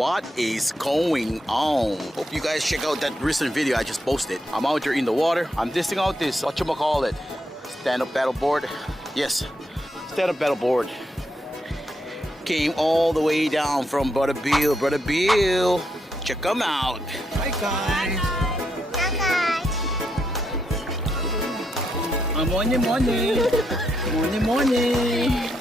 what is going on. Hope you guys check out that recent video I just posted. I'm out here in the water. I'm testing out this, whatchamacallit, stand-up paddle board. Yes, stand-up paddle board. Came all the way down from Brother Bill. Brother Bill, check them out. Hi guys. Morning, morning. Morning, morning.